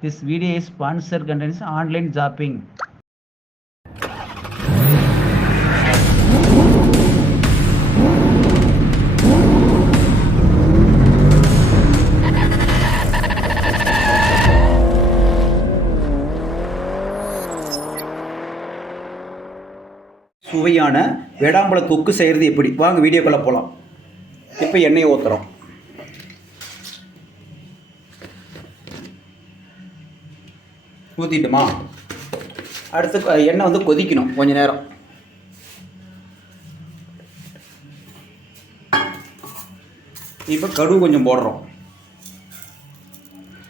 This video is sponsored contains online shopping. சுவையான வேடாம்பழ தொக்கு செய்கிறது எப்படி வாங்க வீடியோக்குள்ளே போகலாம். இப்போ எண்ணெயை ஊற்றுறோம். ஊற்றிட்டுமா அடுத்து எண்ணெய் வந்து கொதிக்கணும் கொஞ்சம் நேரம். இப்போ கடுகு கொஞ்சம் போடுறோம்.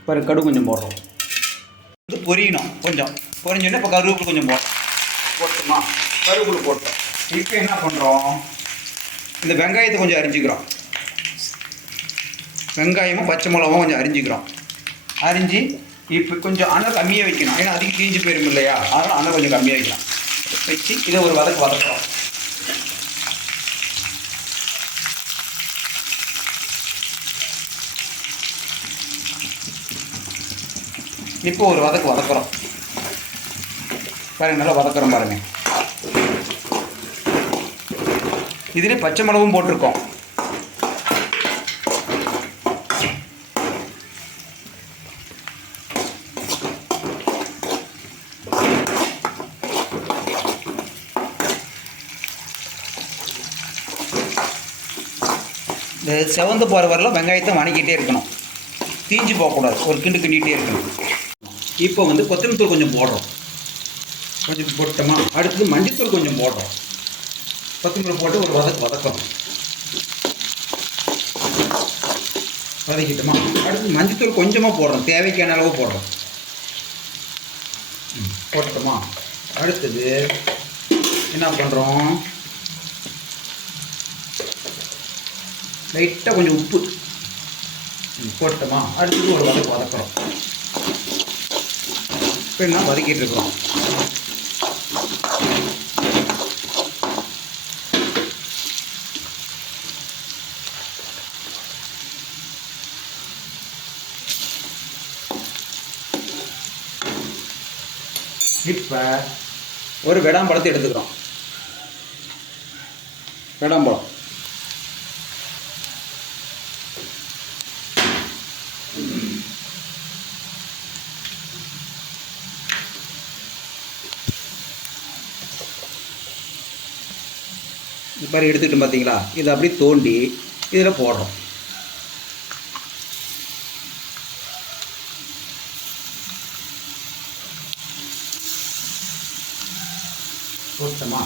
பாரு கடுகு கொஞ்சம் போடுறோம். இது பொரியணும் கொஞ்சம் பொரிஞ்சோடனே இப்போ கருவேப்பிலை கொஞ்சம் போட்டுமா கருவேப்பிலை போட்டோம். இப்போ என்ன பண்ணுறோம், இந்த வெங்காயத்தை கொஞ்சம் அரிஞ்சிக்கிறோம். வெங்காயமும் பச்சை மிளகாவும் கொஞ்சம் அரிஞ்சிக்கிறோம். அரிஞ்சு இப்போ கொஞ்சம் அணை கம்மியாக வைக்கணும், ஏன்னா அதிகம் தீஞ்சு போயிடும் இல்லையா, அதனால் அணை கொஞ்சம் கம்மியாக வைக்கலாம். வச்சு இதை ஒரு வதக்குறோம். இப்போ ஒரு வதக்குறோம் பாருங்கள், நல்லா வதக்குறோம் பாருங்கள். இதிலே பச்சை மிளகும் போட்டிருக்கோம். இந்த செவந்து போகிற வரலாம் வெங்காயத்தை வணக்கிட்டே இருக்கணும், தீஞ்சு போகக்கூடாது, ஒரு கிண்டிகிட்டே இருக்கணும். இப்போ வந்து கொத்தமல்லி தூள் கொஞ்சம் போடுறோம். கொஞ்சம் போட்டோமா அடுத்தது மஞ்சத்தூள் கொஞ்சம் போடுறோம். கொத்தமல்லி போட்டு ஒரு வதக்கணும். வதக்கிட்டோமா அடுத்து மஞ்சத்தூள் கொஞ்சமாக போடுறோம், தேவைக்கான அளவு போடுறோம். போட்டோமா அடுத்தது என்ன பண்ணுறோம், லைட்டாக கொஞ்சம் உப்பு போட்டோமா அடுத்தது ஒரு வதக்குறோம். இப்போ என்ன வதக்கிட்டு இருக்கிறோம். இப்போ ஒரு வேடாம்பழத்தை எடுத்துக்கிறோம். வேடாம்பழம் இது மாதிரி எடுத்துக்கிட்டு பார்த்தீங்களா, இதை அப்படியே தோண்டி இதில் போடுறோம். போட்டோமா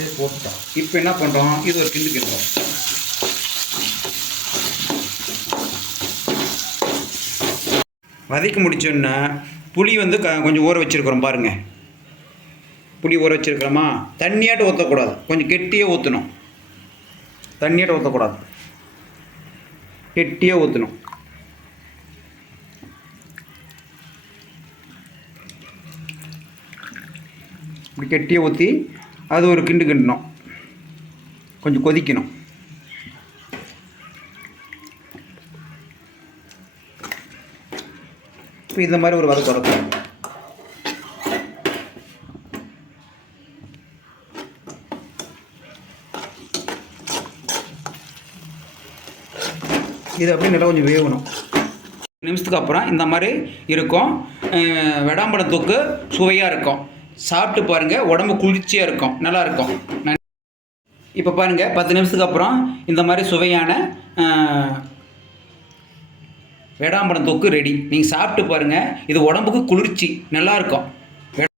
இது போட்டோம். இப்போ என்ன பண்ணுறோம், இது ஒரு கிண்டு கிண்டுறோம். வதக்கி முடிச்சோன்னா புளி வந்து கொஞ்சம் ஊற வச்சுருக்குறோம் பாருங்கள். புளி ஊற வச்சுருக்கிறோமா, தண்ணியாட்ட ஊற்றக்கூடாது, கொஞ்சம் கெட்டியாக ஊற்றணும். தண்ணியாட்ட ஊற்றக்கூடாது, கெட்டியாக ஊற்றணும். இப்படி கெட்டியாக ஊற்றி அது ஒரு கிண்டு கிண்டணும், கொஞ்சம் கொதிக்கணும். இப்போ இந்த மாதிரி ஒரு வதக்கும். இது அப்படியே நல்லா கொஞ்சம் வேகணும். நிமிஷத்துக்கு அப்புறம் இந்த மாதிரி இருக்கும். வேடாம்பழ தொக்கு சுவையாக இருக்கும். சாப்பிட்டு பாருங்கள், உடம்பு குளிர்ச்சியாக இருக்கும், நல்லாயிருக்கும். இப்போ பாருங்கள் 10 நிமிஷத்துக்கு அப்புறம் இந்த மாதிரி சுவையான வேடாம்பழம் தொக்கு ரெடி. நீங்கள் சாப்பிட்டு பாருங்கள், இது உடம்புக்கு குளிர்ச்சி, நல்லாயிருக்கும்.